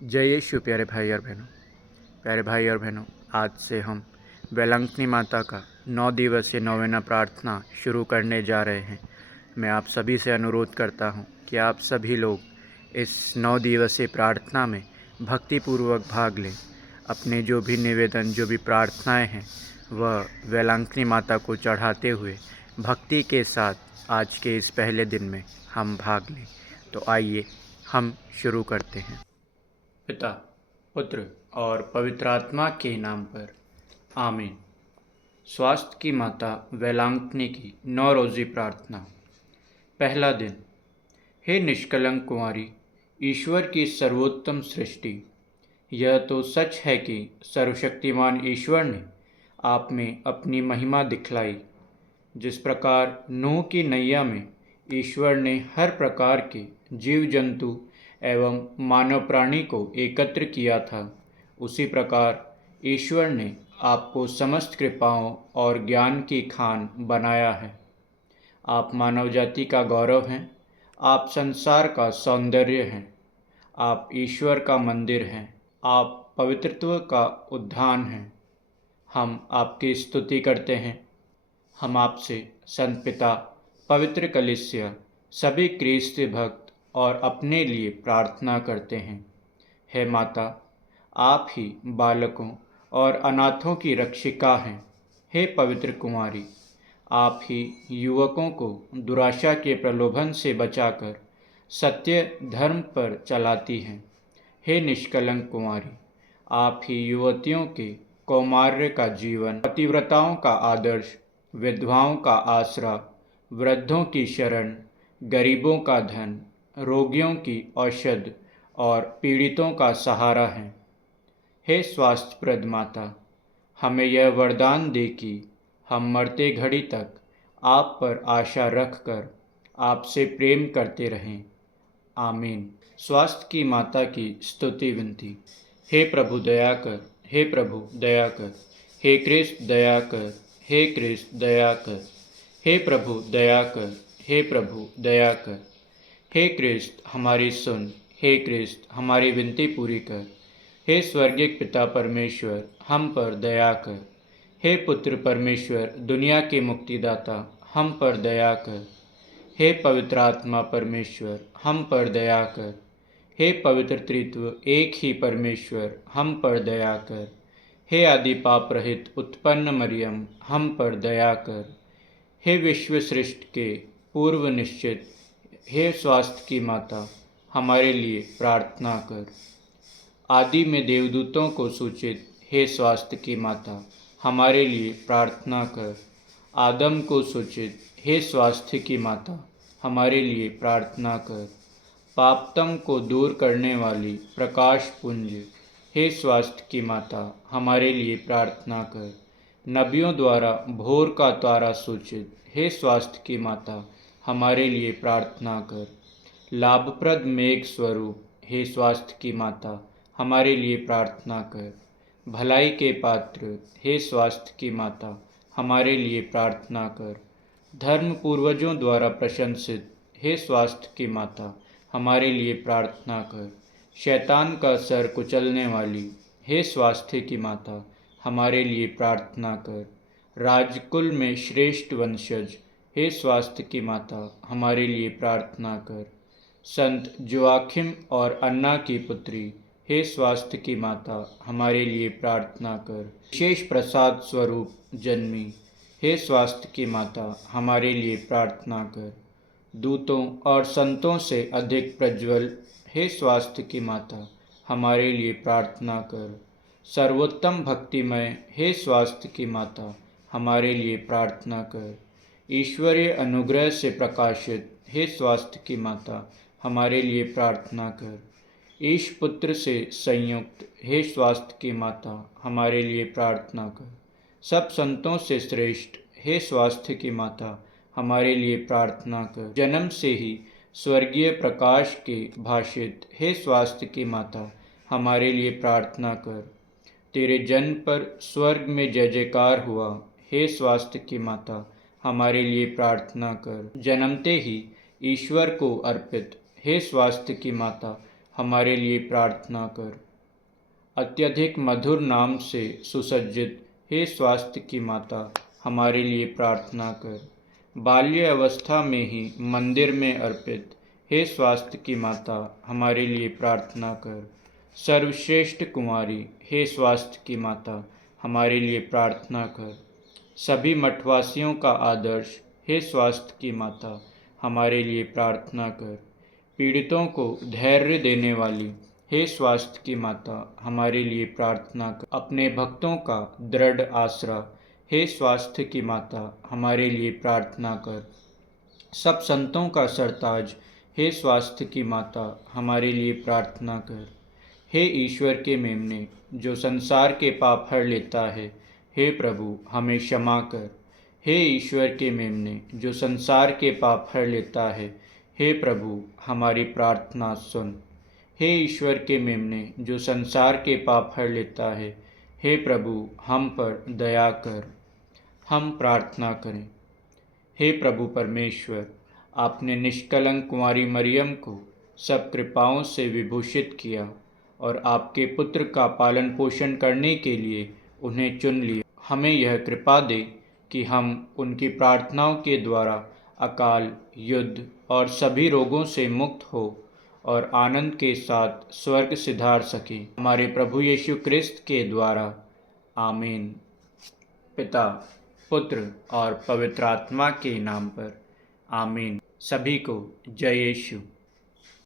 जय यीशु प्यारे भाई और बहनों। प्यारे भाई और बहनों, आज से हम वेलांकनी माता का 9 दिवसीय नौवेना प्रार्थना शुरू करने जा रहे हैं। मैं आप सभी से अनुरोध करता हूं कि आप सभी लोग इस 9 दिवसीय प्रार्थना में भक्तिपूर्वक भाग लें। अपने जो भी निवेदन, जो भी प्रार्थनाएं हैं, वह वेलांकनी माता को चढ़ाते हुए भक्ति के साथ आज के इस पहले दिन में हम भाग लें। तो आइए हम शुरू करते हैं। पिता, पुत्र और पवित्र आत्मा के नाम पर आमीन। स्वास्थ्य की माता वेलांकनी की 9 रोज़ी प्रार्थना। पहला दिन। हे निष्कलंक कुंवारी, ईश्वर की सर्वोत्तम सृष्टि, यह तो सच है कि सर्वशक्तिमान ईश्वर ने आप में अपनी महिमा दिखलाई। जिस प्रकार नूह की नैया में ईश्वर ने हर प्रकार के जीव जंतु एवं मानव प्राणी को एकत्र किया था, उसी प्रकार ईश्वर ने आपको समस्त कृपाओं और ज्ञान की खान बनाया है। आप मानव जाति का गौरव हैं, आप संसार का सौंदर्य हैं, आप ईश्वर का मंदिर हैं, आप पवित्रत्व का उद्यान हैं। हम आपकी स्तुति करते हैं। हम आपसे संत पिता, पवित्र कलीसिया, सभी ख्रीस्त भक्त और अपने लिए प्रार्थना करते हैं। हे माता, आप ही बालकों और अनाथों की रक्षिका हैं। हे पवित्र कुमारी, आप ही युवकों को दुराशा के प्रलोभन से बचाकर सत्य धर्म पर चलाती हैं। हे निष्कलंक कुमारी, आप ही युवतियों के कौमार्य का जीवन, पतिव्रताओं का आदर्श, विधवाओं का आसरा, वृद्धों की शरण, गरीबों का धन, रोगियों की औषध और पीड़ितों का सहारा है। हे स्वास्थ्यप्रद माता, हमें यह वरदान दे कि हम मरते घड़ी तक आप पर आशा रखकर आपसे प्रेम करते रहें। आमीन। स्वास्थ्य की माता की स्तुति विनती। हे प्रभु दया कर, हे प्रभु दया कर, हे कृष्ण दया कर, हे कृष्ण दया कर, हे प्रभु दया कर, हे प्रभु दया कर। हे कृष्ण हमारी सुन, हे कृष्ण हमारी विनती पूरी कर। हे स्वर्गीय पिता परमेश्वर, हम पर दया कर। हे पुत्र परमेश्वर, दुनिया के मुक्तिदाता, हम पर दया कर। हे पवित्र आत्मा परमेश्वर, हम पर दया कर। हे पवित्र त्रित्व एक ही परमेश्वर, हम पर दया कर। हे आदि पाप रहित उत्पन्न मरियम, हम पर दया कर। हे विश्व सृष्टि के पूर्व निश्चित, हे स्वास्थ्य की माता, हमारे लिए प्रार्थना कर। आदि में देवदूतों को सूचित, हे स्वास्थ्य की माता, हमारे लिए प्रार्थना कर। आदम को सूचित, हे स्वास्थ्य की माता, हमारे लिए प्रार्थना कर। पापतम को दूर करने वाली प्रकाश पुंज, हे स्वास्थ्य की माता, हमारे लिए प्रार्थना कर। नबियों द्वारा भोर का तारा सूचित, हे स्वास्थ्य की माता, हमारे लिए प्रार्थना कर। लाभप्रद मेघ स्वरूप, हे स्वास्थ्य की माता, हमारे लिए प्रार्थना कर। भलाई के पात्र, हे स्वास्थ्य की माता, हमारे लिए प्रार्थना कर। धर्म पूर्वजों द्वारा प्रशंसित, हे स्वास्थ्य की माता, हमारे लिए प्रार्थना कर। शैतान का सर कुचलने वाली, हे स्वास्थ्य की माता, हमारे लिए प्रार्थना कर। राजकुल में श्रेष्ठ वंशज, हे स्वास्थ्य की माता, हमारे लिए प्रार्थना कर। संत जोआखिम और अन्ना की पुत्री, हे स्वास्थ्य की माता, हमारे लिए प्रार्थना कर। विशेष प्रसाद स्वरूप जन्मी, हे स्वास्थ्य की माता, हमारे लिए प्रार्थना कर। दूतों और संतों से अधिक प्रज्वल, हे स्वास्थ्य की माता, हमारे लिए प्रार्थना कर। सर्वोत्तम भक्तिमय, हे स्वास्थ्य की माता, हमारे लिए प्रार्थना कर। ईश्वरीय अनुग्रह से प्रकाशित, हे स्वास्थ्य की माता, हमारे लिए प्रार्थना कर। ईश पुत्र से संयुक्त, हे स्वास्थ्य की माता, हमारे लिए प्रार्थना कर। सब संतों से श्रेष्ठ, हे स्वास्थ्य की माता, हमारे लिए प्रार्थना कर। जन्म से ही स्वर्गीय प्रकाश के भाषित, हे स्वास्थ्य की माता, हमारे लिए प्रार्थना कर। तेरे जन्म पर स्वर्ग में जय जयकार हुआ, हे स्वास्थ्य की माता, हमारे लिए प्रार्थना कर। जन्मते ही ईश्वर को अर्पित, हे स्वास्थ्य की माता, हमारे लिए प्रार्थना कर। अत्यधिक मधुर नाम से सुसज्जित हे स्वास्थ्य की माता, हमारे लिए प्रार्थना कर। बाल्य अवस्था में ही मंदिर में अर्पित हे स्वास्थ्य की माता, हमारे लिए प्रार्थना कर। सर्वश्रेष्ठ कुमारी हे स्वास्थ्य की माता, हमारे लिए प्रार्थना कर। सभी मठवासियों का आदर्श हे स्वास्थ्य की माता, हमारे लिए प्रार्थना कर। पीड़ितों को धैर्य देने वाली हे स्वास्थ्य की माता, हमारे लिए प्रार्थना कर। अपने भक्तों का दृढ़ आसरा हे स्वास्थ्य की माता, हमारे लिए प्रार्थना कर। सब संतों का सरताज हे स्वास्थ्य की माता, हमारे लिए प्रार्थना कर। हे ईश्वर के मेमने, जो संसार के पाप हर लेता है, हे प्रभु हमें क्षमा कर। हे ईश्वर के मेमने, जो संसार के पाप हर लेता है, हे प्रभु हमारी प्रार्थना सुन। हे ईश्वर के मेमने, जो संसार के पाप हर लेता है, हे प्रभु हम पर दया कर। हम प्रार्थना करें। हे प्रभु परमेश्वर, आपने निष्कलंक कुंवारी मरियम को सब कृपाओं से विभूषित किया और आपके पुत्र का पालन पोषण करने के लिए उन्हें चुन लिया। हमें यह कृपा दे कि हम उनकी प्रार्थनाओं के द्वारा अकाल, युद्ध और सभी रोगों से मुक्त हो और आनंद के साथ स्वर्ग सिधार सकें। हमारे प्रभु यीशु क्रिस्त के द्वारा। आमीन। पिता, पुत्र और पवित्र आत्मा के नाम पर। आमीन। सभी को जय यीशु।